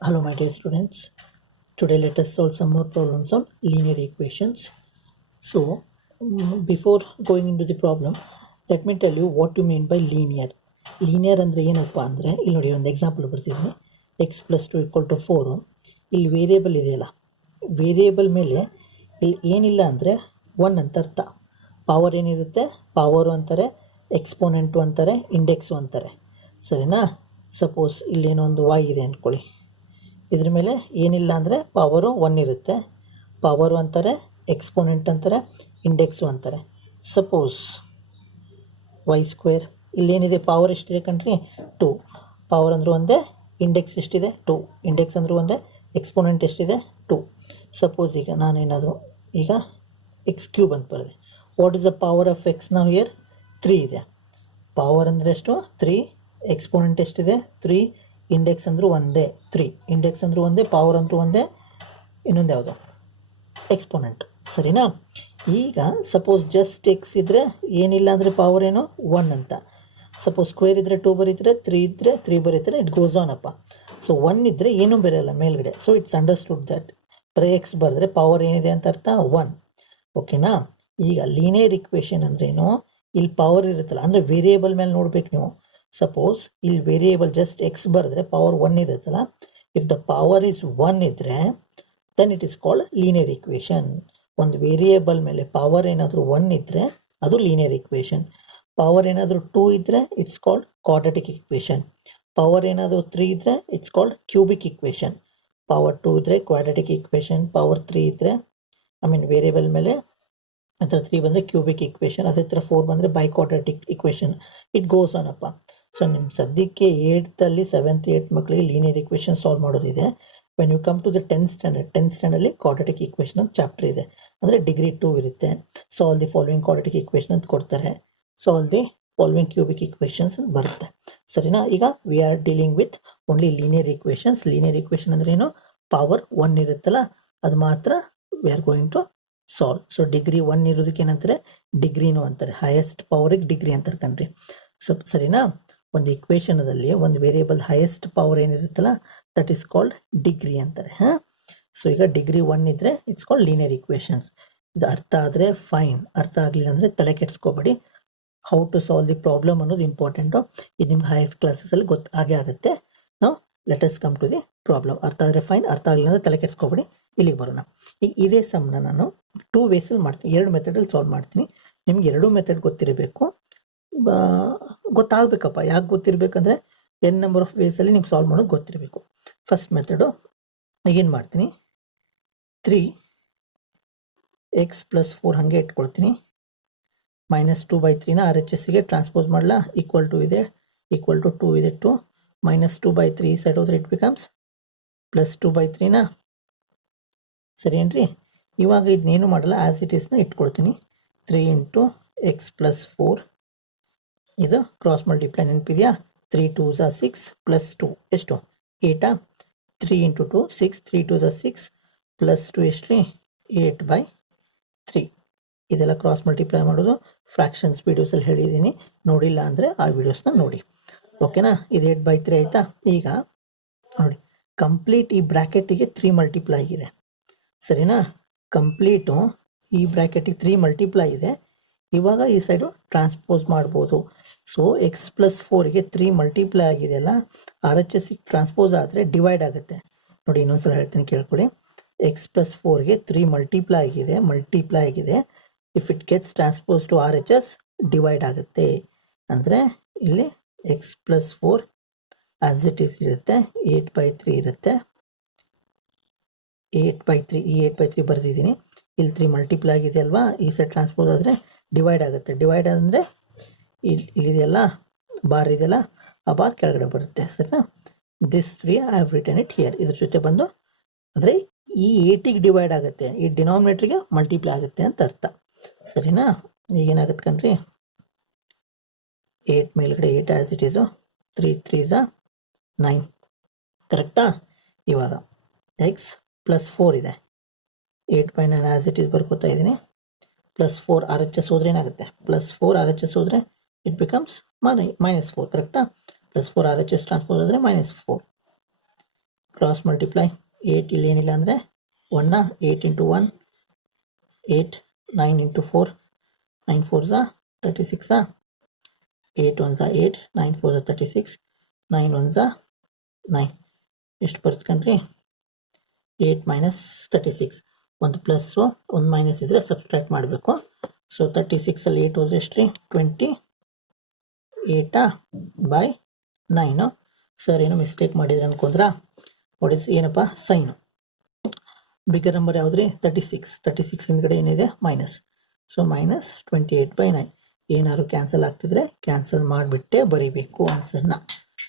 Hello my dear students, today let us solve some more problems on linear equations. So before going into the problem, let me tell you what you mean by linear. Linear ಅಂದರೆ ಏನಪ್ಪ ಅಂದರೆ ಇಲ್ಲಿ ನೋಡಿ ಒಂದು example ಬರ್ತಿದ್ದೀನಿ. X plus 2 = 4. ಇಲ್ಲಿ variable ಇದೆಯಲ್ಲ, variable ಮೇಲೆ ಇಲ್ಲಿ ಏನಿಲ್ಲ ಅಂದರೆ 1 ಅಂತ ಅರ್ಥ. ಪವರ್ ಏನಿರುತ್ತೆ, ಪವರು ಅಂತಾರೆ, ಎಕ್ಸ್ಪೋನೆಂಟು ಅಂತಾರೆ, ಇಂಡೆಕ್ಸು ಅಂತಾರೆ. ಸರಿನಾ? ಸಪೋಸ್ ಇಲ್ಲೇನೋ ಒಂದು y ಇದೆ ಅಂದ್ಕೊಳ್ಳಿ. ಇದ್ರ ಮೇಲೆ ಏನಿಲ್ಲ ಅಂದರೆ ಪವರು 1 ಇರುತ್ತೆ, ಪವರು ಅಂತಾರೆ, ಎಕ್ಸ್ಪೋನೆಂಟ್ ಅಂತಾರೆ, ಇಂಡೆಕ್ಸು ಅಂತಾರೆ. ಸಪೋಸ್ y², ಇಲ್ಲೇನಿದೆ ಪವರ್ ಎಷ್ಟಿದೆ ಕಣ್ರಿ, 2. ಪವರ್ ಅಂದರೂ ಒಂದೇ, ಇಂಡೆಕ್ಸ್ ಎಷ್ಟಿದೆ, 2. ಇಂಡೆಕ್ಸ್ ಅಂದರೂ ಒಂದೇ, ಎಕ್ಸ್ಪೋನೆಂಟ್ ಎಷ್ಟಿದೆ, 2. ಸಪೋಸ್ ಈಗ ನಾನೇನಾದರೂ ಈಗ x³ ಅಂತ ಬರೆದೆ. What is the power of X ನಾವು ಹಿಯರ್? 3 ಇದೆ. ಪವರ್ ಅಂದರೆ ಎಷ್ಟು? 3. ಎಕ್ಸ್ಪೋನೆಂಟ್ ಎಷ್ಟಿದೆ? 3. ಇಂಡೆಕ್ಸ್ ಅಂದರೂ ಒಂದೇ, 3. ಇಂಡೆಕ್ಸ್ ಅಂದರೂ ಒಂದೇ, ಪವರ್ ಅಂದರೂ ಒಂದೇ, ಇನ್ನೊಂದು ಯಾವುದು? ಎಕ್ಸ್ಪೋನೆಂಟ್. ಸರಿನಾ? ಈಗ ಸಪೋಸ್ ಜಸ್ಟ್ ಎಕ್ಸ್ ಇದ್ದರೆ ಏನಿಲ್ಲ ಅಂದರೆ ಪವರ್ ಏನು? 1 ಅಂತ. ಸಪೋಸ್ ಸ್ಕ್ವೇರ್ ಇದ್ದರೆ 2 ಬರೀತಾರೆ, 3 ಇದ್ದರೆ 3 ಬರೀತಾರೆ, ಇಟ್ ಗೋಸ್ ಆನ್ ಅಪ್ಪ. ಸೊ 1 ಇದ್ದರೆ ಏನೂ ಬರೆಯಲ್ಲ ಮೇಲ್ಗಡೆ. ಸೊ ಇಟ್ಸ್ ಅಂಡರ್ಸ್ಟುಡ್ ದಟ್ ಬರೀ ಎಕ್ಸ್ ಬರೆದ್ರೆ ಪವರ್ ಏನಿದೆ ಅಂತ ಅರ್ಥ 1. ಓಕೆನಾ? ಈಗ ಲೀನಿಯರ್ ಇಕ್ವೇಷನ್ ಅಂದ್ರೇನು? ಇಲ್ಲಿ ಪವರ್ ಇರುತ್ತಲ್ಲ, ಅಂದರೆ ವೇರಿಯೇಬಲ್ ಮೇಲೆ ನೋಡ್ಬೇಕು ನೀವು. ಸಪೋಸ್ ಇಲ್ಲಿ ವೇರಿಯೇಬಲ್ ಜಸ್ಟ್ ಎಕ್ಸ್ ಬರೆದ್ರೆ ಪವರ್ 1 ಇರುತ್ತಲ್ಲ, ಇಫ್ ದ ಪವರ್ ಈಸ್ 1 ಇದ್ದರೆ then it is called linear equation. ಒಂದು ವೇರಿಯೇಬಲ್ ಮೇಲೆ ಪವರ್ ಏನಾದರೂ 1 ಇದ್ದರೆ ಅದು ಲೀನಿಯರ್ ಇಕ್ವೇಷನ್. ಪವರ್ ಏನಾದರೂ 2 ಇದ್ದರೆ it's called quadratic equation. Power ಏನಾದರೂ 3 ಇದ್ದರೆ it's called cubic equation. Power 2 ಇದ್ದರೆ ಕ್ವಾಡ್ರಾಟಿಕ್ ಇಕ್ವೇಷನ್, ಪವರ್ 3 ಇದ್ದರೆ ವೇರಿಯೇಬಲ್ ಮೇಲೆ ಹತ್ರ 3 ಬಂದರೆ ಕ್ಯೂಬಿಕ್ ಇಕ್ವೇಷನ್, ಅದೇ ಥರ 4 ಬಂದರೆ by quadratic equation. It goes on ಅಪ್ಪ. ಸೊ ನಿಮ್ಮ ಸದ್ಯಕ್ಕೆ 8th ಅಲ್ಲಿ 7th 8th ಮಕ್ಕಳಿಗೆ ಲೀನಿಯರ್ ಇಕ್ವೇಷನ್ ಸಾಲ್ವ್ ಮಾಡೋದಿದೆ. When you come to the 10th ಸ್ಟ್ಯಾಂಡರ್ಡಲ್ಲಿ ಕ್ವಾಡ್ರಾಟಿಕ್ ಇಕ್ವೇಷನ್ ಅಂತ ಚಾಪ್ಟರ್ ಇದೆ, ಅಂದರೆ ಡಿಗ್ರಿ 2 ಇರುತ್ತೆ. Solve the following quadratic equation ಅಂತ ಕೊಡ್ತಾರೆ, solve the following cubic equations ಅಂತ ಬರುತ್ತೆ. ಸರಿನಾ? ಈಗ we are dealing with only linear equations. Linear equation ಅಂದ್ರೆ ಏನು? ಪವರ್ 1 ಇರುತ್ತಲ್ಲ, ಅದು ಮಾತ್ರ we are going to solve. So degree 1 ಇರೋದಕ್ಕೆ ಏನಂತಾರೆ? ಡಿಗ್ರಿನೂ ಅಂತಾರೆ. ಹೈಯೆಸ್ಟ್ ಪವರಿಗೆ ಡಿಗ್ರಿ ಅಂತಾರೆ ಕಣ್ರಿ. ಸರಿನಾ? ಒಂದು ಇಕ್ವೇಷನದಲ್ಲಿ ಒಂದು ವೇರಿಯೇಬಲ್ ಹೈಯೆಸ್ಟ್ ಪವರ್ ಏನಿರುತ್ತಲ್ಲ, ದಟ್ ಈಸ್ ಕಾಲ್ಡ್ ಡಿಗ್ರಿ ಅಂತಾರೆ. ಸೊ ಈಗ ಡಿಗ್ರಿ 1 ಇದ್ದರೆ ಇಟ್ಸ್ ಕಾಲ್ಡ್ ಲೀನಿಯರ್ ಇಕ್ವೇಷನ್ಸ್. ಇದು ಅರ್ಥ ಆದರೆ ಫೈನ್, ಅರ್ಥ ಆಗಲಿಲ್ಲ ಅಂದರೆ ತಲೆ ಕೆಡಿಸ್ಕೋಬೇಡಿ. How to solve the problem ಅನ್ನೋದು ಇಂಪಾರ್ಟೆಂಟು. ಇದು ನಿಮ್ಗೆ ಹೈಯರ್ ಕ್ಲಾಸಸಲ್ಲಿ ಹಾಗೆ ಆಗುತ್ತೆ. ನಾವು let us come to the problem. ಅರ್ಥ ಆದರೆ ಫೈನ್, ಅರ್ಥ ಆಗಲಿಲ್ಲ ಅಂದರೆ ತಲೆ ಕೆಡಿಸ್ಕೋಬೇಡಿ. ಇಲ್ಲಿಗೆ ಬರೋಣ. ಈಗ ಇದೇ ಸಮ್ನ ನಾನು 2 ವೇಸಲ್ಲಿ ಮಾಡ್ತೀನಿ, 2 ಮೆಥಡಲ್ಲಿ ಸಾಲ್ವ್ ಮಾಡ್ತೀನಿ. ನಿಮ್ಗೆ 2 ಮೆಥಡ್ ಗೊತ್ತಿರಬೇಕು, ಗೊತ್ತಾಗಬೇಕಪ್ಪ. ಯಾಕೆ ಗೊತ್ತಿರಬೇಕಂದ್ರೆ n ನಂಬರ್ ಆಫ್ ವೇಸಲ್ಲಿ ನಿಮ್ಗೆ ಸಾಲ್ವ್ ಮಾಡೋದು ಗೊತ್ತಿರಬೇಕು. ಫಸ್ಟ್ ಮೆಥಡು ಏನು ಮಾಡ್ತೀನಿ, 3x + 4 ಹಾಗೆ ಇಟ್ಕೊಳ್ತೀನಿ. -2/3ನ RHSಗೆ ಟ್ರಾನ್ಸ್ಪೋಸ್ ಮಾಡಲ, ಈಕ್ವಲ್ ಟು ಇದೆ, ಈಕ್ವಲ್ ಟು 2 ಇದೆ, 2 -2/3 ಈ ಸೈಡ್ ಹೋದ್ರೆ ಇಟ್ ಬಿಕಮ್ಸ್ +2/3ನಾ. ಸರಿ ಏನ್ರಿ? ಇವಾಗ ಇದನ್ನೇನು ಮಾಡಲ್ಲ, ಆ್ಯಸ್ ಇಟ್ ಈಸ್ನ ಇಟ್ಕೊಳ್ತೀನಿ. 3 × x + 4 ಇದು ಕ್ರಾಸ್ ಮಲ್ಟಿಪ್ಲೈ ನೆನಪಿದೆಯಾ? 3 × 2 = 6 + 2 ಎಷ್ಟು? 8. 3 × 2 6, 3 × 2 = 6 + 2 ಎಷ್ಟು ರೀ? 8/3. ಇದೆಲ್ಲ ಕ್ರಾಸ್ ಮಲ್ಟಿಪ್ಲೈ ಮಾಡೋದು ಫ್ರ್ಯಾಕ್ಷನ್ಸ್ ವೀಡಿಯೋಸಲ್ಲಿ ಹೇಳಿದ್ದೀನಿ, ನೋಡಿಲ್ಲ ಅಂದರೆ ಆ ವೀಡಿಯೋಸ್ನ ನೋಡಿ. ಓಕೆನಾ? ಇದು 8/3 ಆಯಿತಾ? ಈಗ ನೋಡಿ, ಕಂಪ್ಲೀಟ್ ಈ ಬ್ರ್ಯಾಕೆಟಿಗೆ 3 ಮಲ್ಟಿಪ್ಲೈ ಇದೆ. ಸರಿನಾ? ಕಂಪ್ಲೀಟು ಈ ಬ್ರ್ಯಾಕೆಟಿಗೆ 3 ಮಲ್ಟಿಪ್ಲೈ ಇದೆ. ಇವಾಗ ಈ ಸೈಡು ಟ್ರಾನ್ಸ್ಪೋಸ್ ಮಾಡ್ಬೋದು. ಸೊ x + 4ಗೆ 3 ಮಲ್ಟಿಪ್ಲೈ ಆಗಿದೆಯಲ್ಲ, RHS ಟ್ರಾನ್ಸ್ಪೋಸ್ ಆದರೆ ಡಿವೈಡ್ ಆಗುತ್ತೆ. ನೋಡಿ ಇನ್ನೊಂದ್ಸಲ ಹೇಳ್ತೀನಿ ಕೇಳ್ಕೊಳ್ಳಿ. x + 4ಗೆ 3 ಮಲ್ಟಿಪ್ಲೈ ಆಗಿದೆ. If it gets transpose to RHS divide ಆಗುತ್ತೆ. ಅಂದರೆ ಇಲ್ಲಿ x + 4 ಆ್ಯಸ್ ಇಟ್ ಈಸ್ ಇರುತ್ತೆ, 8/3 ಇರುತ್ತೆ. 8/3, ಈ 8/3 ಬರೆದಿದ್ದೀನಿ. ಇಲ್ಲಿ 3 ಮಲ್ಟಿಪ್ಲೈ ಆಗಿದೆ ಅಲ್ವಾ, ಈ ಸೈಡ್ ಟ್ರಾನ್ಸ್ಪೋಸ್ ಆದರೆ ಡಿವೈಡ್ ಆಗುತ್ತೆ. ಡಿವೈಡ್ ಅಂದರೆ ಇಲ್ಲಿದೆಯಲ್ಲ ಬಾರ್ ಇದೆಯಲ್ಲ, ಆ ಬಾರ್ ಕೆಳಗಡೆ ಬರುತ್ತೆ. ಸರಿನಾ? This 3 I have return it here. ಇದ್ರ ಜೊತೆ ಬಂದು ಅಂದರೆ ಈ 8ಗೆ ಡಿವೈಡ್ ಆಗುತ್ತೆ, ಈ ಡಿನಾಮಿನೇಟ್ರಿಗೆ ಮಲ್ಟಿಪ್ಲೈ ಆಗುತ್ತೆ ಅಂತ ಅರ್ಥ. ಸರಿನಾ? ಈಗೇನಾಗುತ್ತೆ ಕಣ್ರಿ, 8 ಮೇಲ್ಗಡೆ 8 ಆ್ಯಸ್ ಇಟ್ ಈಸು, 3 × 3 = 9. ಕರೆಕ್ಟಾ? ಇವಾಗ x + 4 ಇದೆ, 8/9 ಆ್ಯಸ್ ಇಟ್ ಈಸ್ ಬರ್ಕೋತಾ ಇದ್ದೀನಿ. +4 RHS ಹೋದ್ರೆ ಏನಾಗುತ್ತೆ? +4 RHS ಹೋದರೆ ಇಟ್ ಬಿಕಮ್ಸ್ -4. ಕರೆಕ್ಟಾ? +4 RHS ಟ್ರಾನ್ಸ್ಪೋಸ್ ಆದರೆ -4. ಕ್ರಾಸ್ ಮಲ್ಟಿಪ್ಲೈ 8 ಇಲ್ಲಿ ಏನಿಲ್ಲ ಅಂದರೆ 1 8 ಇಂಟು 1 8 9 ಇಂಟು 4 9 4 36 8 1 8 9 4 36 9 1 9 ಎಷ್ಟು ಬರುತ್ತೆ ಕಣ್ರಿ 8 ಮೈನಸ್ 36 ಒಂದು ಪ್ಲಸ್ಸು ಒಂದು ಮೈನಸ್ ಇದ್ದರೆ ಸಬ್ಸ್ಟ್ರಾಕ್ಟ್ ಮಾಡಬೇಕು ಸೊ 36ಅಲ್ಲಿ 8 ಹೋದರೆ ಎಷ್ಟು ರೀ 28 ಬೈ 9 ಸರ್ ಏನೋ ಮಿಸ್ಟೇಕ್ ಮಾಡಿದ್ರೆ ಅನ್ಕೊಂಡ್ರಾ ಏನಪ್ಪ ಸೈನು ಬಿಗರ್ ನಂಬರ್ ಯಾವ್ದು ರೀ 36 ಹಿಂದ್ಗಡೆ ಏನಿದೆ ಮೈನಸ್ ಸೊ ಮೈನಸ್ 28/9 ಏನಾದ್ರು ಕ್ಯಾನ್ಸಲ್ ಆಗ್ತಿದ್ರೆ ಕ್ಯಾನ್ಸಲ್ ಮಾಡಿಬಿಟ್ಟೆ ಬರೀಬೇಕು ಆನ್ಸರ್ನ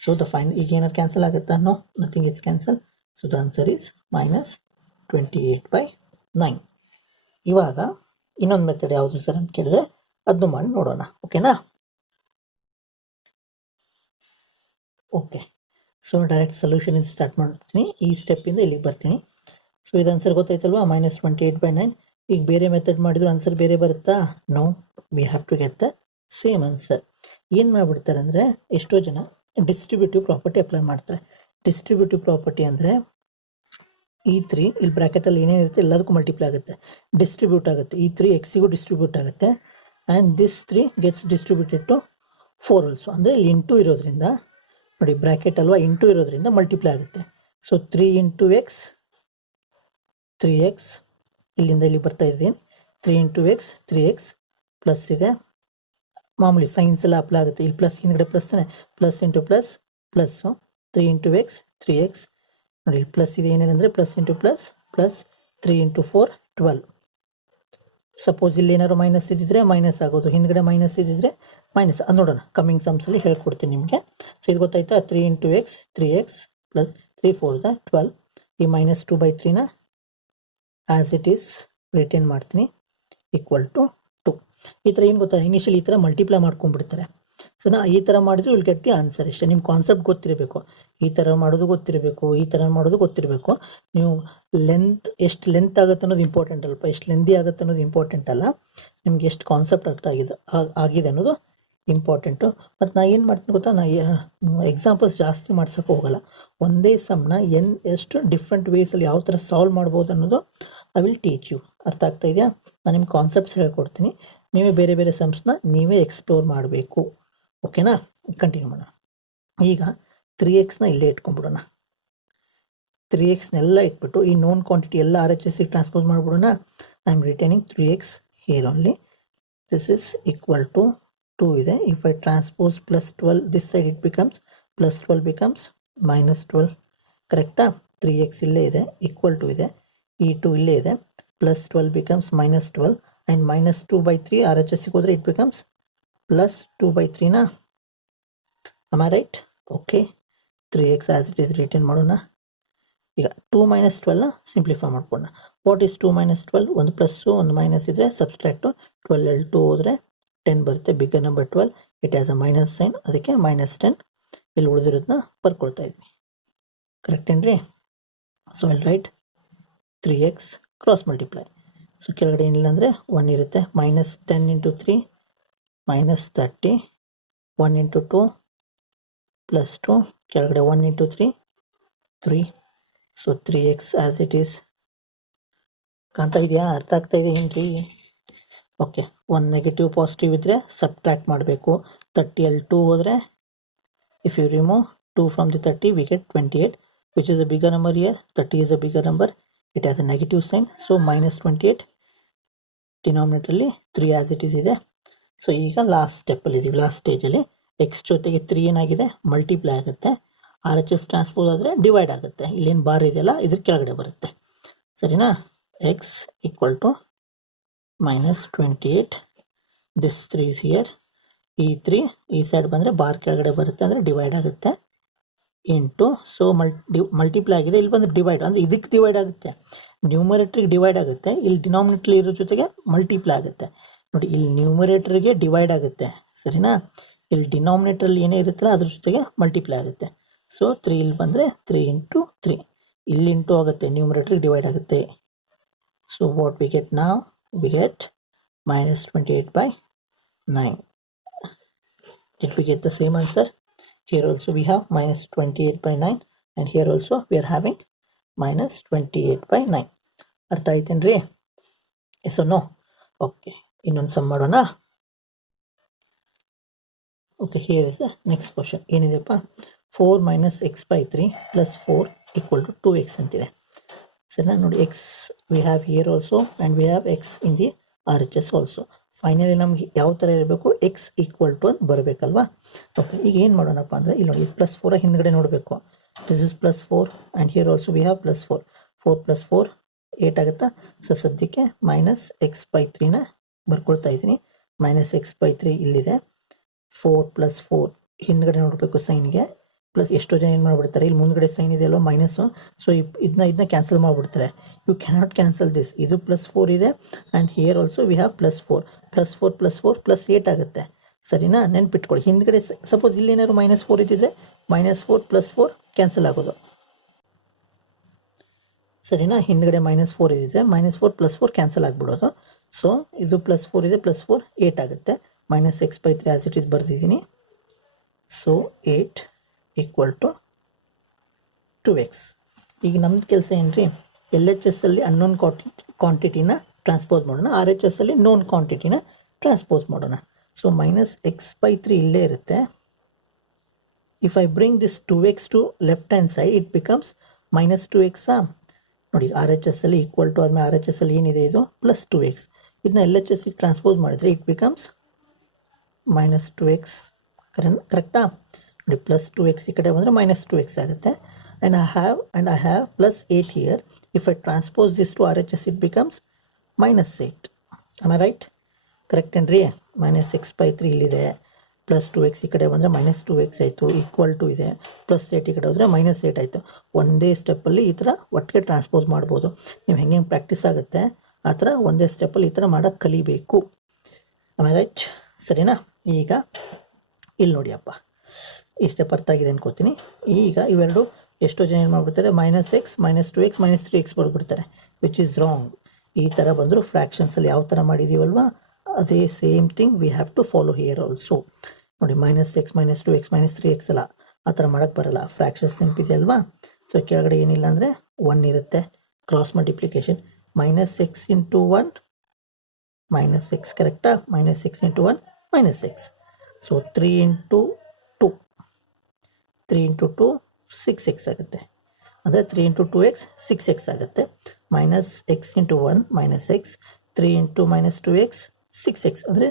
ಸೊ ದ ಫೈನ್ ಈಗ ಏನಾದ್ರು ಕ್ಯಾನ್ಸಲ್ ಆಗುತ್ತಾ no nothing it's cancel so the answer is minus 28/9 ಇವಾಗ ಇನ್ನೊಂದು ಮೆಥಡ್ ಯಾವುದು ಸರ್ ಅಂತ ಕೇಳಿದ್ರೆ ಅದನ್ನು ಮಾಡಿ ನೋಡೋಣ ಓಕೆನಾ ಓಕೆ ಸೊ ಡೈರೆಕ್ಟ್ ಸೊಲ್ಯೂಷನ್ ಇಂದ ಸ್ಟಾರ್ಟ್ ಮಾಡ್ತೀನಿ ಈ ಸ್ಟೆಪ್ಪಿಂದ ಇಲ್ಲಿಗೆ ಬರ್ತೀನಿ ಸೊ ಇದು ಆನ್ಸರ್ ಗೊತ್ತಾಯ್ತಲ್ವಾ ಮೈನಸ್ 28/9 ಈಗ ಬೇರೆ ಮೆಥಡ್ ಮಾಡಿದ್ರು ಆನ್ಸರ್ ಬೇರೆ ಬರುತ್ತಾ no we have to get the same answer ಏನು ಮಾಡಿಬಿಡ್ತಾರೆ ಅಂದರೆ ಎಷ್ಟೋ ಜನ ಡಿಸ್ಟ್ರಿಬ್ಯೂಟಿವ್ ಪ್ರಾಪರ್ಟಿ ಅಪ್ಲೈ ಮಾಡ್ತಾರೆ ಡಿಸ್ಟ್ರಿಬ್ಯೂಟಿವ್ ಪ್ರಾಪರ್ಟಿ ಅಂದರೆ ಈ 3 ಇಲ್ಲಿ ಬ್ರ್ಯಾಕೆಟಲ್ಲಿ ಏನೇನಿರುತ್ತೆ ಎಲ್ಲದಕ್ಕೂ ಮಲ್ಟಿಪ್ಲೈ ಆಗುತ್ತೆ ಡಿಸ್ಟ್ರಿಬ್ಯೂಟ್ ಆಗುತ್ತೆ ಈ 3 ಎಕ್ಸಿಗೂ ಡಿಸ್ಟ್ರಿಬ್ಯೂಟ್ ಆಗುತ್ತೆ and this 3 gets distributed to 4 also ಅಂದರೆ ಇಲ್ಲಿ ಇಂಟು ಇರೋದ್ರಿಂದ ನೋಡಿ ಬ್ರ್ಯಾಕೆಟ್ ಅಲ್ವಾ ಇಂಟು ಇರೋದ್ರಿಂದ ಮಲ್ಟಿಪ್ಲೈ ಆಗುತ್ತೆ ಸೊ 3 ಇಂಟು ಎಕ್ಸ್ 3x ಇಲ್ಲಿಂದ ಇಲ್ಲಿ ಬರ್ತಾ ಇದ್ದೀನಿ 3 ಇಂಟು ಎಕ್ಸ್ 3x ಪ್ಲಸ್ ಇದೆ ಮಾಮೂಲಿ ಸೈನ್ಸ್ ಎಲ್ಲ ಅಪ್ಲೈ ಆಗುತ್ತೆ ಇಲ್ಲಿ ಪ್ಲಸ್ ಹಿಂದ್ಗಡೆ ಪ್ಲಸ್ ತಾನೆ plus into plus plus 3 into x 3x ನೋಡಿ ಇಲ್ಲಿ ಪ್ಲಸ್ ಇದೆ ಏನೇನೆಂದರೆ plus into plus plus 3 into 4 12 suppose ಇಲ್ಲಿ ಏನಾದ್ರು ಮೈನಸ್ ಇದ್ದಿದ್ರೆ ಮೈನಸ್ ಆಗೋದು ಹಿಂದ್ಗಡೆ ಮೈನಸ್ ಇದ್ದಿದ್ರೆ ಮೈನಸ್ ಅದು ನೋಡೋಣ ಕಮ್ಮಿಂಗ್ ಸಮ್ಸಲ್ಲಿ ಹೇಳ್ಕೊಡ್ತೀನಿ ನಿಮಗೆ ಸೊ ಇದು ಗೊತ್ತಾಯ್ತಾ 3 ಇಂಟು ಎಕ್ಸ್ 3x ಪ್ಲಸ್ 3 4 12 ಈ ಮೈನಸ್ 2/3ನ ಆ್ಯಸ್ ಇಟ್ ಈಸ್ ರಿಟೇನ್ ಮಾಡ್ತೀನಿ ಈಕ್ವಲ್ ಟು 2 ಈ ಥರ ಏನು ಗೊತ್ತಾ ಇನಿಷಿಯಲಿ ಈ ಥರ ಮಲ್ಟಿಪ್ಲೈ ಮಾಡ್ಕೊಂಡ್ಬಿಡ್ತಾರೆ ಸೊ ನಾ ಈ ಥರ ಮಾಡಿದ್ರೆ ವಿಲ್ ಗೆಟ್ ದಿ ಆನ್ಸರ್ ಇಷ್ಟೇ ನಿಮ್ಮ ಕಾನ್ಸೆಪ್ಟ್ ಗೊತ್ತಿರಬೇಕು ಈ ಥರ ಮಾಡೋದು ಗೊತ್ತಿರಬೇಕು ಈ ಥರ ಮಾಡೋದು ಗೊತ್ತಿರಬೇಕು ನೀವು ಎಷ್ಟು ಲೆಂತ್ ಆಗುತ್ತೆ ಅನ್ನೋದು ಇಂಪಾರ್ಟೆಂಟ್ ಅಲ್ಪ ಎಷ್ಟು ಲೆಂದಿ ಆಗುತ್ತೆ ಅನ್ನೋದು ಇಂಪಾರ್ಟೆಂಟ್ ಅಲ್ಲ ನಿಮ್ಗೆ ಎಷ್ಟು ಕಾನ್ಸೆಪ್ಟ್ ಅರ್ಥ ಆಗಿದೆ ಅನ್ನೋದು ಇಂಪಾರ್ಟೆಂಟು ಮತ್ತು ನಾ ಏನು ಮಾಡ್ತೀನಿ ಗೊತ್ತಾ ನಾ ಎಕ್ಸಾಂಪಲ್ಸ್ ಜಾಸ್ತಿ ಮಾಡ್ಸೋಕ್ಕೆ ಹೋಗಲ್ಲ ಒಂದೇ ಸಮ್ನ ಎಷ್ಟು ಡಿಫ್ರೆಂಟ್ ವೇಸಲ್ಲಿ ಯಾವ ಥರ ಸಾಲ್ವ್ ಮಾಡ್ಬೋದು ಅನ್ನೋದು ಐ ವಿಲ್ ಟೀಚ್ ಯು ಅರ್ಥ ಆಗ್ತಾ ಇದೆಯಾ ನಾನು ನಿಮ್ಗೆ ಕಾನ್ಸೆಪ್ಟ್ಸ್ ಹೇಳ್ಕೊಡ್ತೀನಿ ನೀವೇ ಬೇರೆ ಬೇರೆ ಸಮ್ಸ್ನ ನೀವೇ ಎಕ್ಸ್ಪ್ಲೋರ್ ಮಾಡಬೇಕು ಓಕೆನಾ ಕಂಟಿನ್ಯೂ ಮಾಡೋಣ ಈಗ 3xನ ಇಲ್ಲೇ ಇಟ್ಕೊಂಡ್ಬಿಡೋಣ 3xನೆಲ್ಲ ಇಟ್ಬಿಟ್ಟು ಈ ನೋನ್ ಕ್ವಾಂಟಿಟಿ ಎಲ್ಲ RHS ಟ್ರಾನ್ಸ್ಪೋಸ್ ಮಾಡಿಬಿಡೋಣ I am retaining 3x here only this is equal to 2 ಇದೆ if I transpose plus 12 this side it becomes plus 12 becomes minus 12 ಕರೆಕ್ಟಾ 3x ಇಲ್ಲೇ ಇದೆ ಈಕ್ವಲ್ ಟು ಇದೆ ಈ 2 ಇಲ್ಲೇ ಇದೆ plus 12 becomes minus 12 and minus 2/3 RHSಗೆ ಹೋದರೆ ಇಟ್ ಬಿಕಮ್ಸ್ ಪ್ಲಸ್ 2/3ನಾ am I right okay 3x as it is retain ಮಾಡೋಣ ಈಗ 2 ಮೈನಸ್ 12ನ ಸಿಂಪ್ಲಿಫೈ ಮಾಡ್ಕೊಳ್ಳೋಣ ವಾಟ್ ಈಸ್ 2 ಮೈನಸ್ 12 ಒಂದು ಪ್ಲಸ್ಸು ಒಂದು ಮೈನಸ್ ಇದ್ದರೆ ಸಬ್ಸ್ಟ್ರಾಕ್ಟು 12 ಅಲ್ಲಿ 2 ಹೋದರೆ 10 ಬರುತ್ತೆ bigger number 12 it has a minus sign ಅದಕ್ಕೆ ಮೈನಸ್ 10 ಇಲ್ಲಿ ಉಳಿದಿರೋದನ್ನ ಬರ್ಕೊಳ್ತಾ ಇದ್ವಿ ಕರೆಕ್ಟ್ ಏನ್ರಿ ಸೊ ಅಲ್ಲಿ right 3x cross multiply so ಕೆಳಗಡೆ ಏನಿಲ್ಲ ಅಂದರೆ 1 ಇರುತ್ತೆ minus 10 into 3 minus 30 1 into 2 plus 2 ಕೆಳಗಡೆ 1 into 3 so 3x as it is ಕಾಣ್ತಾ ಇದೆಯಾ ಅರ್ಥ ಆಗ್ತಾ ಇದೆ ಏನ್ರಿ ಓಕೆ ಒಂದು ನೆಗೆಟಿವ್ ಪಾಸಿಟಿವ್ ಇದ್ದರೆ ಸಬ್ಟ್ರಾಕ್ಟ್ ಮಾಡಬೇಕು 30 ಅಲ್ಲಿ 2 ಹೋದರೆ if you remove 2 from the 30 we get 28 which is a bigger number here 30 is a bigger number it has a negative sign so minus 28 ಡಿನಾಮಿನೇಟರಲ್ಲಿ 3 ಆ್ಯಸ್ ಇಟ್ ಈಸ್ ಇದೆ so ಈಗ last ಸ್ಟೆಪ್ಪಲ್ಲಿ ಇದ್ದೀವಿ last ಸ್ಟೇಜಲ್ಲಿ X ಜೊತೆಗೆ 3 ಏನಾಗಿದೆ multiply ಆಗುತ್ತೆ RHS transpose ಆದರೆ ಡಿವೈಡ್ ಆಗುತ್ತೆ ಇಲ್ಲೇನು ಬಾರ್ ಇದೆಯಲ್ಲ ಇದ್ರ ಕೆಳಗಡೆ ಬರುತ್ತೆ ಸರಿನಾ x equal to minus 28 this 3 is here ಈ 3 ಈ ಸೈಡ್ ಬಂದರೆ ಬಾರ್ ಕೆಳಗಡೆ ಬರುತ್ತೆ ಅಂದರೆ ಡಿವೈಡ್ ಆಗುತ್ತೆ ಇಂಟು ಸೊ ಮಲ್ಟಿಪ್ಲೈ ಆಗಿದೆ ಇಲ್ಲಿ ಬಂದರೆ ಡಿವೈಡ್ ಅಂದರೆ ಇದಕ್ಕೆ ಡಿವೈಡ್ ಆಗುತ್ತೆ ನ್ಯೂಮರೇಟ್ರಿಗೆ ಡಿವೈಡ್ ಆಗುತ್ತೆ ಇಲ್ಲಿ ಡಿನಾಮಿನೇಟ್ರಿ ಇರೋ ಜೊತೆಗೆ ಮಲ್ಟಿಪ್ಲೈ ಆಗುತ್ತೆ ನೋಡಿ ಇಲ್ಲಿ ನ್ಯೂಮರೇಟರ್ಗೆ ಡಿವೈಡ್ ಆಗುತ್ತೆ ಸರಿನಾ ಇಲ್ಲಿ ಡಿನಾಮಿನೇಟ್ರಲ್ಲಿ ಏನೇ ಇರುತ್ತಲ್ಲ ಅದ್ರ ಜೊತೆಗೆ ಮಲ್ಟಿಪ್ಲೈ ಆಗುತ್ತೆ ಸೊ 3 ಇಲ್ಲಿ ಬಂದರೆ 3 ಇಂಟು 3 ಇಲ್ಲಿ ಇಂಟು ಆಗುತ್ತೆ ನ್ಯೂಮರೇಟರ್ಗೆ ಡಿವೈಡ್ ಆಗುತ್ತೆ ಸೊ ವಾಟ್ ವಿ ಗೆಟ್ ನಾವ್ we get minus 28/9 did we get the same answer here also we have minus 28/9 and here also we are having minus 28/9. ಅರ್ಥ ಆಯ್ತೇನ್ರಿ? Yes no? ಓಕೆ, ಇನ್ನೊಂದು sum ಮಾಡೋಣ. Okay, here is the next question. ಏನಿದೆಪ್ಪ? 4 minus x/3 plus 4 equal to 2x ಅಂತಿದೆ. ಸರಿನಾ? ನೋಡಿ, x we have here also and we have x in the RHS also. Finally ನಮ್ಗೆ ಯಾವ ಥರ ಇರಬೇಕು? x ಈಕ್ವಲ್ ಟು ಅಂತ ಬರಬೇಕಲ್ವಾ? ಓಕೆ, ಈಗ ಏನು ಮಾಡೋಣಪ್ಪ ಅಂದರೆ, ಇಲ್ಲಿ ನೋಡಿ, +4 ಹಿಂದ್ಗಡೆ ನೋಡಬೇಕು. This is +4 and here also we have +4. 4 + 4 8 ಆಗುತ್ತಾ? ಸೊ ಸದ್ಯಕ್ಕೆ ಮೈನಸ್ x/3ನ ಬರ್ಕೊಳ್ತಾ ಇದ್ದೀನಿ. ಮೈನಸ್ x/3 ಇಲ್ಲಿದೆ. 4 + 4 ಹಿಂದ್ಗಡೆ ನೋಡಬೇಕು ಸೈನ್ಗೆ. ಪ್ಲಸ್ ಎಷ್ಟೋ ಜನ ಏನು ಮಾಡಿಬಿಡ್ತಾರೆ, ಇಲ್ಲಿ ಮುಂದ್ಗಡೆ ಸೈನ್ ಇದೆ ಅಲ್ವಾ ಮೈನಸ್ಸು, ಸೊ ಇದನ್ನ ಕ್ಯಾನ್ಸಲ್ ಮಾಡಿಬಿಡ್ತಾರೆ. You cannot cancel this. ಇದು +4 ಇದೆ and here also we have +4. +4 + 4 +8 ಆಗುತ್ತೆ. ಸರಿನಾ? ನೆನ್ಪಿಟ್ಕೊಳ್ಳಿ. ಹಿಂದ್ಗಡೆ ಸಪೋಸ್ ಇಲ್ಲಿ ಏನಾದ್ರು -4 ಇದ್ದಿದ್ರೆ -4 + 4 ಕ್ಯಾನ್ಸಲ್ ಆಗೋದು. ಸರಿನಾ? ಹಿಂದ್ಗಡೆ -4 ಇದ್ದಿದ್ರೆ -4 + 4 ಕ್ಯಾನ್ಸಲ್ ಆಗಿಬಿಡೋದು. ಸೊ ಇದು +4 ಇದೆ, +4 8 ಆಗುತ್ತೆ. Minus x/3 as it is ಬರ್ದಿದ್ದೀನಿ. So 8 equal to 2x. ಈಗ ನಮ್ದು ಕೆಲಸ ಏನ್ರಿ? LHS ಅಲ್ಲಿ ಅನ್ನೋನ್ ಕ್ವಾಂಟಿಟಿನ ಟ್ರಾನ್ಸ್ಪೋಸ್ ಮಾಡೋಣ, RHS ಅಲ್ಲಿ ನೋನ್ ಕ್ವಾಂಟಿಟಿನ ಟ್ರಾನ್ಸ್ಪೋಸ್ ಮಾಡೋಣ. ಸೊ ಮೈನಸ್ x/3 ಇಲ್ಲೇ ಇರುತ್ತೆ. If I bring this 2x to left hand side it becomes -2x. ನೋಡಿ, RHS ಅಲ್ಲಿ ಈಕ್ವಲ್ ಟು ಆದ್ಮೇಲೆ RHS ಅಲ್ಲಿ ಏನಿದೆ? ಇದು +2x. ಇದನ್ನ LHS ಟ್ರಾನ್ಸ್ಪೋಸ್ ಮಾಡಿದ್ರೆ ಇಟ್ ಬಿಕಮ್ಸ್ -2x. ಕರೆಕ್ಟಾ? ನೋಡಿ, +2x ಈ ಕಡೆ ಬಂದರೆ -2x ಆಗುತ್ತೆ. and I have +8 here. If I transpose this to RHS it becomes -8. am I right? Correct ಏನ್ರಿ? -x/3 ಇಲ್ಲಿದೆ, +2x ಈ ಕಡೆ ಬಂದರೆ -2x ಆಯಿತು, ಈಕ್ವಲ್ ಟು ಇದೆ, +8 ಈ ಕಡೆ ಹೋದರೆ -8 ಆಯಿತು. ಒಂದೇ ಸ್ಟೆಪ್ಪಲ್ಲಿ ಈ ಥರ ಒಟ್ಟಿಗೆ ಟ್ರಾನ್ಸ್ಪೋಸ್ ಮಾಡ್ಬೋದು. ನೀವು ಹೆಂಗೆ ಪ್ರಾಕ್ಟೀಸ್ ಆಗುತ್ತೆ ಆ ಥರ ಒಂದೇ ಸ್ಟೆಪ್ಪಲ್ಲಿ ಈ ಥರ ಮಾಡೋಕ್ಕೆ ಕಲಿಬೇಕು. am I right? ಸರಿನಾ? ಈಗ ಇಲ್ಲಿ ನೋಡಿಯಪ್ಪ, ಈ ಸ್ಟೆಪ್ ಅರ್ಥ ಆಗಿದೆ ಅನ್ಕೋತೀನಿ. ಈಗ ಇವೆರಡು ಎಷ್ಟೋ ಜನ ಏನು ಮಾಡಿಬಿಡ್ತಾರೆ? -x, -2x, -3x ಬರ್ಬಿಡ್ತಾರೆ, ವಿಚ್ ಈಸ್ ರಾಂಗ್. ಈ ಥರ ಬಂದರೂ ಫ್ರ್ಯಾಕ್ಷನ್ಸಲ್ಲಿ ಯಾವ ಥರ ಮಾಡಿದ್ದೀವಲ್ವಾ ಅದೇ same thing we have to follow here also. ನೋಡಿ, -x, -2x, -3x ಅಲ್ಲ, ಆ ಥರ ಮಾಡೋಕ್ಕೆ ಬರಲ್ಲ. ಫ್ರ್ಯಾಕ್ಷನ್ಸ್ ನೆನಪಿದೆ ಅಲ್ವಾ? ಸೊ ಕೆಳಗಡೆ ಏನಿಲ್ಲ ಅಂದರೆ 1 ಇರುತ್ತೆ, ಕ್ರಾಸ್ ಮಲ್ಟಿಪ್ಲಿಕೇಶನ್. -x × 1 -x, ಕರೆಕ್ಟಾ? -x × 1 -x. ಸೊ 3 × 2 3 × 2 6x ಆಗುತ್ತೆ. ಅಂದರೆ 3 × 2x 6x ಆಗುತ್ತೆ. -x × 1 -x, 3 × -2x 6x. ಅಂದರೆ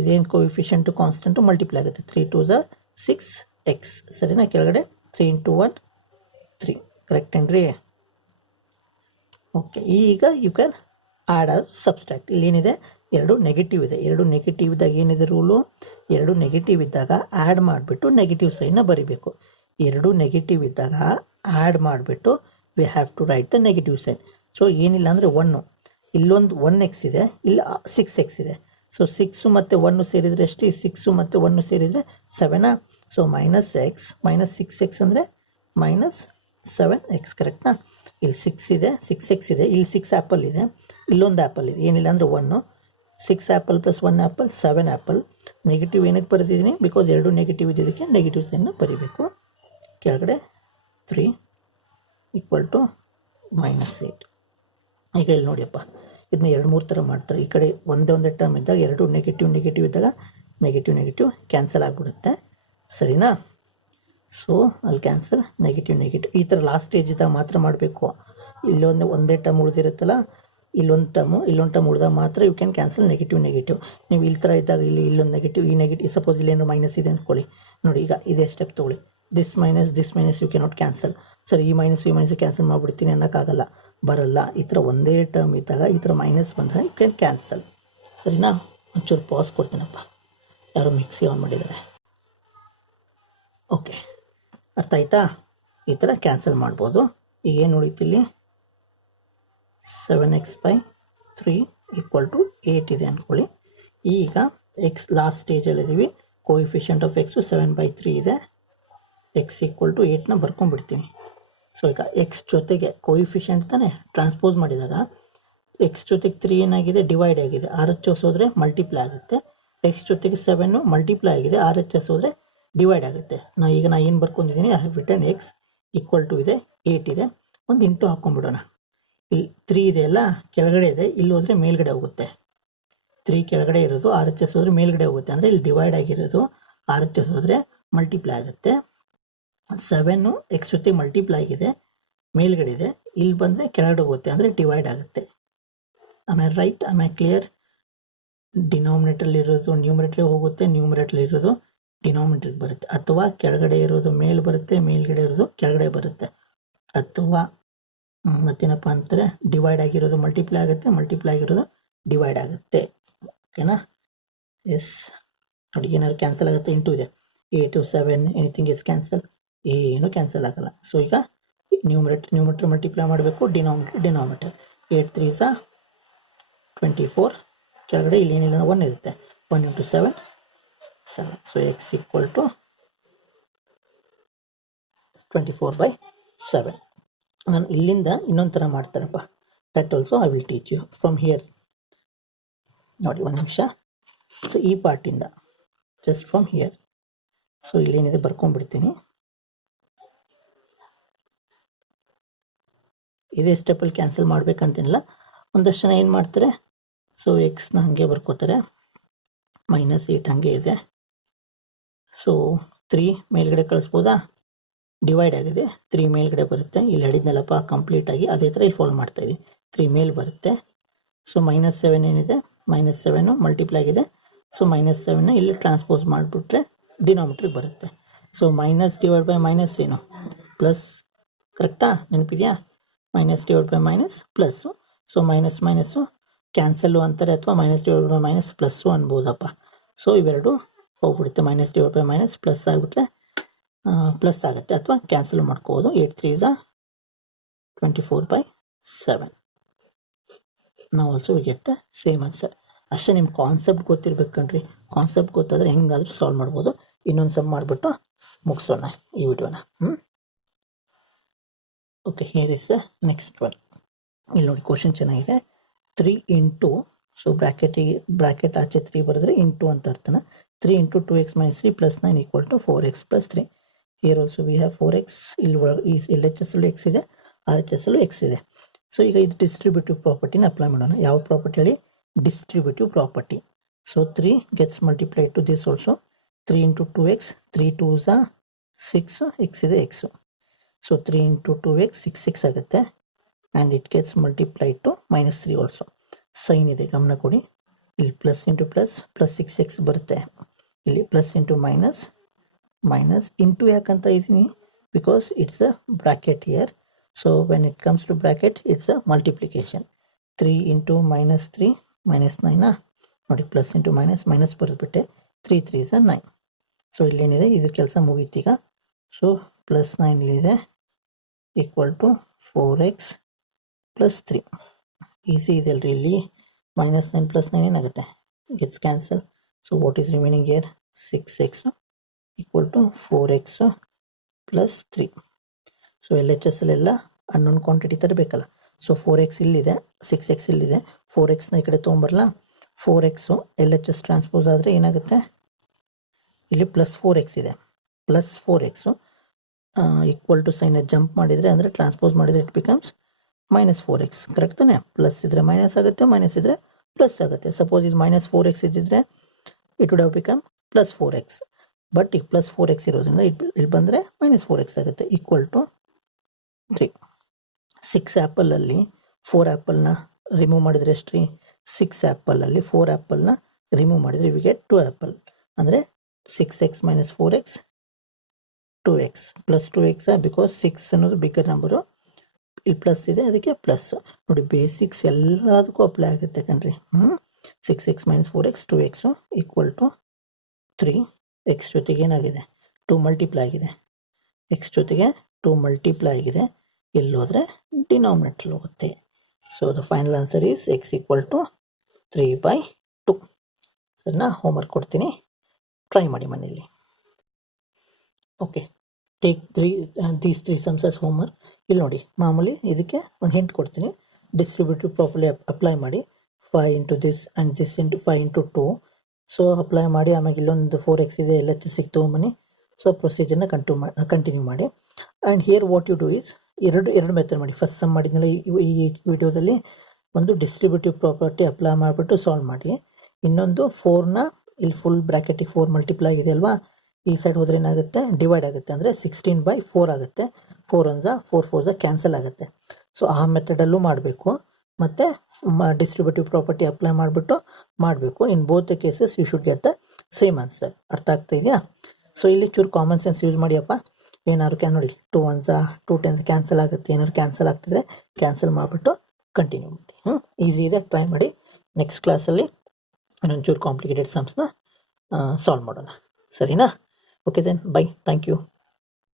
ಇದೇನು ಕೋಎಫಿಷಿಯಂಟು ಕಾನ್ಸ್ಟೆಂಟು ಮಲ್ಟಿಪ್ಲೈ ಆಗುತ್ತೆ. 3 × 2 = 6x. ಸರಿನಾ? ಕೆಳಗಡೆ 3 × 1 3. ಕರೆಕ್ಟ್ ಏನ್ರಿ? ಓಕೆ, ಈಗ you can add or subtract. ಇಲ್ಲೇನಿದೆ? 2 ನೆಗೆಟಿವ್ ಇದೆ. 2 ನೆಗೆಟಿವ್ ಇದ್ದಾಗ ಏನಿದೆ ರೂಲು? 2 ನೆಗೆಟಿವ್ ಇದ್ದಾಗ ಆ್ಯಡ್ ಮಾಡಿಬಿಟ್ಟು ನೆಗೆಟಿವ್ ಸೈನ್ನ ಬರಿಬೇಕು. 2 ನೆಗೆಟಿವ್ ಇದ್ದಾಗ ಆ್ಯಡ್ ಮಾಡಿಬಿಟ್ಟು we have to write the negative sign. So ಏನಿಲ್ಲ ಅಂದರೆ 1, ಇಲ್ಲೊಂದು 1x ಇದೆ, ಇಲ್ಲಿ 6x ಇದೆ. ಸೊ 6 ಮತ್ತು 1 ಸೇರಿದರೆ ಎಷ್ಟು? 6 ಮತ್ತು 1 ಸೇರಿದರೆ 7. ಸೊ -x -6x ಅಂದರೆ -7x. ಕರೆಕ್ಟಾ? ಇಲ್ಲಿ 6 ಇದೆ, 6x ಇದೆ, ಇಲ್ಲಿ 6 ಆ್ಯಪಲ್ ಇದೆ, ಇಲ್ಲೊಂದು ಆ್ಯಪಲ್ ಇದೆ, ಏನಿಲ್ಲ ಅಂದರೆ 1. 6 ಆ್ಯಪಲ್ + 1 ಆ್ಯಪಲ್ 7 ಆ್ಯಪಲ್. ನೆಗೆಟಿವ್ ಏನಕ್ಕೆ ಬರೆದಿದ್ದೀನಿ? ಬಿಕಾಸ್ 2 ನೆಗೆಟಿವ್ ಇದ್ದಿದ್ದಕ್ಕೆ ನೆಗೆಟಿವ್ ಸೈನ್ನ ಬರೀಬೇಕು. ಕೆಳಗಡೆ 3 = -8. ಈಗ ಇಲ್ಲಿ ನೋಡಿಯಪ್ಪ, ಇದನ್ನ 2-3 ಥರ ಮಾಡ್ತಾರೆ. ಈ ಕಡೆ ಒಂದೇ ಟರ್ಮ್ ಇದ್ದಾಗ 2 ನೆಗೆಟಿವ್ ಇದ್ದಾಗ ನೆಗೆಟಿವ್ ಕ್ಯಾನ್ಸಲ್ ಆಗಿಬಿಡುತ್ತೆ. ಸರಿನಾ? ಸೊ ಅಲ್ಲಿ ಕ್ಯಾನ್ಸಲ್ ನೆಗೆಟಿವ್ ಈ ಥರ ಲಾಸ್ಟ್ ಸ್ಟೇಜ್ ಇದ್ದಾಗ ಮಾತ್ರ ಮಾಡಬೇಕು. ಒಂದೇ ಟರ್ಮ್ ಉಳಿದಿರುತ್ತಲ್ಲ, ಇಲ್ಲೊಂದು ಟರ್ಮ್ ಉಳಿದಾಗ ಮಾತ್ರ ಯು ಕ್ಯಾನ್ ಕ್ಯಾನ್ಸಲ್ ನೆಗೆಟಿವ್. ನೀವು ಇಲ್ಲಿ ಥರ ಇದ್ದಾಗ ಇಲ್ಲೊಂದು ನೆಗೆಟಿವ್, ಈ ನೆಗೆಟಿವ್, ಸಪೋಸ್ ಇಲ್ಲಿ ಏನೋ ಮೈನಸ್ ಇದೆ ಅಂದ್ಕೊಳ್ಳಿ. ನೋಡಿ, ಈಗ ಇದೇ ಸ್ಟೆಪ್ ತೊಗೊಳ್ಳಿ. This minus you cannot cancel. Sir, ಈ ಮೈನಸ್ ಕ್ಯಾನ್ಸಲ್ ಮಾಡಿಬಿಡ್ತೀನಿ ಅನ್ನೋಕ್ಕಾಗಲ್ಲ, ಬರಲ್ಲ. ಈ ಥರ ಒಂದೇ ಟರ್ಮ್ ಇದ್ದಾಗ ಈ ಥರ ಮೈನಸ್ ಬಂದಾಗ ಯು ಕ್ಯಾನ್ ಕ್ಯಾನ್ಸಲ್. ಸರಿನಾ? ಒಂಚೂರು ಪಾಸ್ ಕೊಡ್ತೀನಪ್ಪ, ಯಾರೋ ಮಿಕ್ಸಿ ಆನ್ ಮಾಡಿದ್ದಾರೆ. ಓಕೆ, ಅರ್ಥ ಆಯ್ತಾ? ಈ ಥರ ಕ್ಯಾನ್ಸಲ್ ಮಾಡ್ಬೋದು. ಈಗ ಏನು ಉಳಿತಿಲ್ಲಿ? 7x/3 = 8 ಇದೆ ಅಂದ್ಕೊಳ್ಳಿ. ಈಗ ಎಕ್ಸ್ ಲಾಸ್ಟ್ ಸ್ಟೇಜಲ್ಲಿದ್ದೀವಿ. ಕೋಎಫಿಷಿಯಂಟ್ ಆಫ್ ಎಕ್ಸು 7/3 ಇದೆ. x = 8ನ ಬರ್ಕೊಂಡ್ಬಿಡ್ತೀನಿ. ಸೊ ಈಗ ಎಕ್ಸ್ ಜೊತೆಗೆ ಕೋಎಫಿಷಿಯಂಟ್ ತಾನೇ ಟ್ರಾನ್ಸ್ಪೋಸ್ ಮಾಡಿದಾಗ ಎಕ್ಸ್ ಜೊತೆಗೆ 3 ಏನಾಗಿದೆ? ಡಿವೈಡ್ ಆಗಿದೆ. RHS ಹೋದರೆ ಮಲ್ಟಿಪ್ಲೈ ಆಗುತ್ತೆ. ಎಕ್ಸ್ ಜೊತೆಗೆ 7 ಮಲ್ಟಿಪ್ಲೈ ಆಗಿದೆ. RHS ಹೋದರೆ ಡಿವೈಡ್ ಆಗುತ್ತೆ. ನಾ ಏನು ಬರ್ಕೊಂಡಿದ್ದೀನಿ? I have written x equal to ಇದೆ 8 ಇದೆ, ಒಂದು ಇಂಟು ಹಾಕೊಂಡ್ಬಿಡೋಣ. ಇಲ್ಲಿ 3 ಇದೆ ಅಲ್ಲ, ಕೆಳಗಡೆ ಇದೆ, ಇಲ್ಲಿ ಹೋದರೆ ಮೇಲ್ಗಡೆ ಹೋಗುತ್ತೆ. 3 ಕೆಳಗಡೆ ಇರೋದು ಆರ್ ಎಚ್ ಎಸ್ ಹೋದರೆ ಮೇಲ್ಗಡೆ ಹೋಗುತ್ತೆ, ಅಂದರೆ ಇಲ್ಲಿ ಡಿವೈಡ್ ಆಗಿರೋದು ಆರ್ ಎಚ್ ಎಸ್ ಹೋದರೆ ಮಲ್ಟಿಪ್ಲೈ ಆಗುತ್ತೆ. 7 ಎಕ್ಸ್ ಜೊತೆ ಮಲ್ಟಿಪ್ಲೈ ಆಗಿದೆ, ಮೇಲ್ಗಡೆ ಇದೆ, ಇಲ್ಲಿ ಬಂದರೆ ಕೆಳಗಡೆ ಹೋಗುತ್ತೆ, ಅಂದರೆ ಡಿವೈಡ್ ಆಗುತ್ತೆ. Am I right? Am I clear? Denominator ಇರೋದು ನ್ಯೂಮರೇಟರ್ ಹೋಗುತ್ತೆ, ನ್ಯೂಮರೇಟರ್ ಇರೋದು ಡಿನಾಮಿನೇಟರ್ ಬರುತ್ತೆ, ಅಥವಾ ಕೆಳಗಡೆ ಇರೋದು ಮೇಲ್ ಬರುತ್ತೆ, ಮೇಲ್ಗಡೆ ಇರೋದು ಕೆಳಗಡೆ ಬರುತ್ತೆ, ಅಥವಾ ಮತ್ತೇನಪ್ಪ ಅಂತಾರೆ ಡಿವೈಡ್ ಆಗಿರೋದು ಮಲ್ಟಿಪ್ಲೈ ಆಗುತ್ತೆ, ಮಲ್ಟಿಪ್ಲೈ ಆಗಿರೋದು ಡಿವೈಡ್ ಆಗುತ್ತೆ. ಓಕೆನಾ? ಎಸ್. ನೋಡಿ, ಏನಾದ್ರು ಕ್ಯಾನ್ಸಲ್ ಆಗುತ್ತೆ, ಇಂಟು ಇದೆ, 8 7 ಎನಿಥಿಂಗ್ ಇಸ್ ಕ್ಯಾನ್ಸಲ್, ಏನು ಕ್ಯಾನ್ಸಲ್ ಆಗಲ್ಲ. ಸೊ ಈಗ ನ್ಯೂಮರೇಟರ್ ಮಲ್ಟಿಪ್ಲೈ ಮಾಡಬೇಕು, ಡಿನಾಮಿನೇಟರ್ 8 3 24, ಕೆಳಗಡೆ ಇಲ್ಲಿ ಏನಿಲ್ಲ 1 ಇರುತ್ತೆ, 1 into 7 7. So x equal to 24/7. ನಾನು ಇಲ್ಲಿಂದ ಇನ್ನೊಂದು ಥರ ಮಾಡ್ತಾರಪ್ಪ, that also I will teach you from here. ನೋಡಿ ಒಂದು ನಿಮಿಷ. ಸೊ ಈ ಪಾರ್ಟಿಂದ ಜಸ್ಟ್ ಫ್ರಮ್ ಹಿಯರ್, ಸೊ ಇಲ್ಲೇನಿದೆ ಬರ್ಕೊಂಡ್ಬಿಡ್ತೀನಿ. ಇದೇ ಸ್ಟೆಪ್ಪಲ್ಲಿ ಕ್ಯಾನ್ಸಲ್ ಮಾಡ್ಬೇಕಂತೇನಿಲ್ಲ. ಒಂದಷ್ಟು ಜನ ಏನು ಮಾಡ್ತಾರೆ, ಸೊ ಎಕ್ಸ್ನ ಹಾಗೆ ಬರ್ಕೋತಾರೆ, -8 ಹಾಗೆ ಇದೆ. ಸೊ 3 ಮೇಲ್ಗಡೆ ಕಳಿಸ್ಬೋದಾ? ಡಿವೈಡ್ ಆಗಿದೆ, 3 ಮೇಲ್ಗಡೆ ಬರುತ್ತೆ, ಇಲ್ಲಿ ಹೇಳಿದ್ನಲ್ಲಪ್ಪ ಕಂಪ್ಲೀಟಾಗಿ ಅದೇ ಥರ ಇಲ್ಲಿ ಫಾಲೋ ಮಾಡ್ತಾ ಇದ್ದೀನಿ. 3 ಮೇಲ್ ಬರುತ್ತೆ. ಸೊ -7 ಏನಿದೆ, -7 ಮಲ್ಟಿಪ್ಲೈ ಆಗಿದೆ, ಸೊ -7ನ ಇಲ್ಲಿ ಟ್ರಾನ್ಸ್ಪೋಸ್ ಮಾಡಿಬಿಟ್ರೆ ಡಿನಾಮಿನೇಟ್ರಿಗೆ ಬರುತ್ತೆ. So minus divide by minus ಏನು, ಪ್ಲಸ್. ಕರೆಕ್ಟಾ? ನೆನಪಿದೆಯಾ? Minus divide by minus plus. So minus minus cancel ಅಂತಾರೆ, ಅಥವಾ minus divide by minus plus ಅನ್ಬೋದಪ್ಪ. ಸೊ ಇವೆರಡು ಹೋಗ್ಬಿಡುತ್ತೆ, minus divide by minus plus ಆಗಿಬಿಟ್ರೆ ಪ್ಲಸ್ ಆಗುತ್ತೆ, ಅಥವಾ ಕ್ಯಾನ್ಸಲ್ ಮಾಡ್ಕೋಬೋದು. 8 3 24/7. ನಾವು also we get the same answer. ಅಷ್ಟೇ. ನಿಮ್ಮ ಕಾನ್ಸೆಪ್ಟ್ ಗೊತ್ತಿರ್ಬೇಕು ಕಣ್ರಿ. ಕಾನ್ಸೆಪ್ಟ್ ಗೊತ್ತಾದರೆ ಹೆಂಗಾದರೂ ಸಾಲ್ವ್ ಮಾಡ್ಬೋದು. ಇನ್ನೊಂದು ಸಮ್ ಮಾಡಿಬಿಟ್ಟು ಮುಗಿಸೋಣ ಈ ವಿಡಿಯೋನ. Okay, here is the next one. ಇಲ್ಲಿ ನೋಡಿ, ಕ್ವಶನ್ ಚೆನ್ನಾಗಿದೆ. 3 ಇಂಟು, ಸೊ ಬ್ರಾಕೆಟ್ ಆಚೆ 3 ಬರೆದ್ರೆ ಇಂಟು ಅಂತ ಅರ್ಥನ. 3 into 2x - 3 + 9 equal to 4x + 3. Here also we have 4x. ಇಲ್ಲಿ ಎಲ್ ಎಚ್ ಎಸ್ ಅಲ್ಲೂ ಎಕ್ಸ್ ಇದೆ, ಆರ್ ಎಚ್ ಎಸ್ ಅಲ್ಲೂ ಎಕ್ಸ್ ಇದೆ. ಸೊ ಈಗ ಇದು ಡಿಸ್ಟ್ರಿಬ್ಯೂಟಿವ್ ಪ್ರಾಪರ್ಟಿನ ಅಪ್ಲೈ ಮಾಡೋಣ. ಯಾವ ಪ್ರಾಪರ್ಟಿ ಹೇಳಿ? Distributive property. So 3 gets multiplied to this also. 3 into 2x, 3 2s 6, x ಇದೆ x. ಸೊ 3 into 2x 6 ಆಗುತ್ತೆ, and it gets multiplied to -3 also. Sign ಇದೆ, ಗಮನ ಕೊಡಿ. ಇಲ್ಲಿ plus into plus, plus 6x ಬರುತ್ತೆ. ಇಲ್ಲಿ plus into minus, minus into ಯಾಕಂತ ಇದ್ದೀನಿ, because it's a bracket here. So when it comes to bracket it's a multiplication. 3 into -3 -9. ನೋಡಿ, plus into minus, minus ಬರೆದ್ಬಿಟ್ಟೆ. 3 3s 9. ಸೊ ಇಲ್ಲೇನಿದೆ, ಇದು ಕೆಲಸ ಮುಗೀತೀಗ. ಸೊ +9 ಇಲ್ಲಿದೆ, ಈಕ್ವಲ್ ಟು 4x + 3. ಈಸಿ ಇದೆ ಅಲ್ರಿ. ಇಲ್ಲಿ -9 + 9 ಏನಾಗುತ್ತೆ, gets cancel. So what is remaining here? 6x equal to 4x + 3. So L H S ಅಲ್ಲೆಲ್ಲ ಅನ್ನೊಂದು ಕ್ವಾಂಟಿಟಿ ತರಬೇಕಲ್ಲ. ಸೊ 4x ಇಲ್ಲಿದೆ, 6x ಇಲ್ಲಿದೆ, 4xನ ಈ ಕಡೆ ತೊಗೊಂಬರಲ್ಲ. 4x L H S transpose ಆದರೆ ಏನಾಗುತ್ತೆ, ಇಲ್ಲಿ +4x ಇದೆ, +4x equal to sign jump ಮಾಡಿದರೆ, ಅಂದರೆ ಟ್ರಾನ್ಸ್ಪೋಸ್ ಮಾಡಿದರೆ ಇಟ್ ಬಿಕಮ್ಸ್ -4x. ಕರೆಕ್ಟ್ ತಾನೆ? ಪ್ಲಸ್ ಇದ್ದರೆ ಮೈನಸ್ ಆಗುತ್ತೆ, ಮೈನಸ್ ಇದ್ದರೆ ಪ್ಲಸ್ ಆಗುತ್ತೆ. ಸಪೋಸ್ ಇದು -4x ಇದ್ದಿದ್ರೆ it would have become +4x. But ಈಗ +4x ಇರೋದ್ರಿಂದ ಇಲ್ಲಿ ಬಂದರೆ -4x ಆಗುತ್ತೆ, ಈಕ್ವಲ್ ಟು 3. 6 ಆ್ಯಪಲಲ್ಲಿ 4 ಆ್ಯಪಲ್ನ ರಿಮೂವ್ ಮಾಡಿದರೆ ಎಷ್ಟು ರೀ? 6 ಆ್ಯಪಲಲ್ಲಿ 4 ಆ್ಯಪಲ್ನ ರಿಮೂವ್ ಮಾಡಿದರೆ ವಿ ಗೆಟ್ 2 ಆ್ಯಪಲ್, ಅಂದರೆ 6x - 4x 2x + 2x, because 6 ಅನ್ನೋದು ಬಿಗ್ಗರ್ ನಂಬರು, ಇಲ್ಲಿ ಪ್ಲಸ್ ಇದೆ, ಅದಕ್ಕೆ ಪ್ಲಸ್. ನೋಡಿ, ಬೇಸಿಕ್ಸ್ ಎಲ್ಲದಕ್ಕೂ ಅಪ್ಲೈ ಆಗುತ್ತೆ ಕಣ್ರಿ. 6x - 4x 2x equal to 3. X ಜೊತೆಗೆ ಏನಾಗಿದೆ, 2 ಮಲ್ಟಿಪ್ಲೈ ಆಗಿದೆ, ಎಕ್ಸ್ ಜೊತೆಗೆ 2 ಮಲ್ಟಿಪ್ಲೈ ಆಗಿದೆ. ಇಲ್ಲಿ ಹೋದರೆ ಡಿನಾಮಿನೇಟರ್ ಹೋಗುತ್ತೆ. So the final answer is x equal to 3/2. ಸರಿನಾ? ಹೋಮ್ವರ್ಕ್ ಕೊಡ್ತೀನಿ, ಟ್ರೈ ಮಾಡಿ ಮನೆಯಲ್ಲಿ. Okay, take these 3 sums as homework. ಇಲ್ಲಿ ನೋಡಿ, ಮಾಮೂಲಿ ಇದಕ್ಕೆ ಒಂದು ಹಿಂಟ್ ಕೊಡ್ತೀನಿ. ಡಿಸ್ಟ್ರಿಬ್ಯೂಟಿವ್ ಪ್ರಾಪರ್ಲಿ ಅಪ್ಲೈ ಮಾಡಿ. 5 into this and this into 5 into 2. So apply ಮಾಡಿ. ಆಮೇಲೆ ಇಲ್ಲೊಂದು 4x ಇದೆ, ಎಲ್ಲ ಸಿಕ್ತು ತೊಗೊಂಬನ್ನಿ. ಸೊ ಪ್ರೊಸೀಜರ್ನ ಕಂಟಿನ್ಯೂ ಮಾಡಿ. And here what you do is ಎರಡು ಮೆಥಡ್ ಮಾಡಿ. ಫಸ್ಟ್ ಸಮ್ ಮಾಡಿದ್ಮೇಲೆ ಈ ವಿಡಿಯೋದಲ್ಲಿ ಒಂದು ಡಿಸ್ಟ್ರಿಬ್ಯೂಟಿವ್ ಪ್ರಾಪರ್ಟಿ ಅಪ್ಲೈ ಮಾಡಿಬಿಟ್ಟು ಸಾಲ್ವ್ ಮಾಡಿ. ಇನ್ನೊಂದು 4ನ ಇಲ್ಲಿ ಫುಲ್ ಬ್ರ್ಯಾಕೆಟಿಗೆ 4 ಮಲ್ಟಿಪ್ಲೈ ಆಗಿದೆ ಅಲ್ವಾ, ಈ ಸೈಡ್ ಹೋದರೆ ಏನಾಗುತ್ತೆ, ಡಿವೈಡ್ ಆಗುತ್ತೆ, ಅಂದರೆ 16/4 ಆಗುತ್ತೆ. 4 1 4 4 ಕ್ಯಾನ್ಸಲ್ ಆಗುತ್ತೆ. ಸೊ ಆ ಮೆಥಡಲ್ಲೂ ಮಾಡಬೇಕು, ಮತ್ತು ಡಿಸ್ಟ್ರಿಬ್ಯೂಟಿವ್ ಪ್ರಾಪರ್ಟಿ ಅಪ್ಲೈ ಮಾಡಿಬಿಟ್ಟು ಮಾಡಬೇಕು. In both the cases you should get the same answer. ಅರ್ಥ ಆಗ್ತಾ ಇದೆಯಾ? ಸೊ ಇಲ್ಲಿ ಚೂರು ಕಾಮನ್ ಸೆನ್ಸ್ ಯೂಸ್ ಮಾಡಿಯಪ್ಪ. ಏನಾದ್ರು ನೋಡಿ 2 1 2 10 ಕ್ಯಾನ್ಸಲ್ ಆಗುತ್ತೆ. ಏನಾದ್ರು ಕ್ಯಾನ್ಸಲ್ ಆಗ್ತಿದ್ರೆ ಕ್ಯಾನ್ಸಲ್ ಮಾಡಿಬಿಟ್ಟು ಕಂಟಿನ್ಯೂ ಮಾಡಿ. ಈಸಿ ಇದೆ, ಟ್ರೈ ಮಾಡಿ. ನೆಕ್ಸ್ಟ್ ಕ್ಲಾಸಲ್ಲಿ ಇನ್ನೊಂಚೂರು ಕಾಂಪ್ಲಿಕೇಟೆಡ್ ಸಮ್ಸ್ನ ಸಾಲ್ವ್ ಮಾಡೋಣ. ಸರಿನಾ? Okay then, bye, thank you.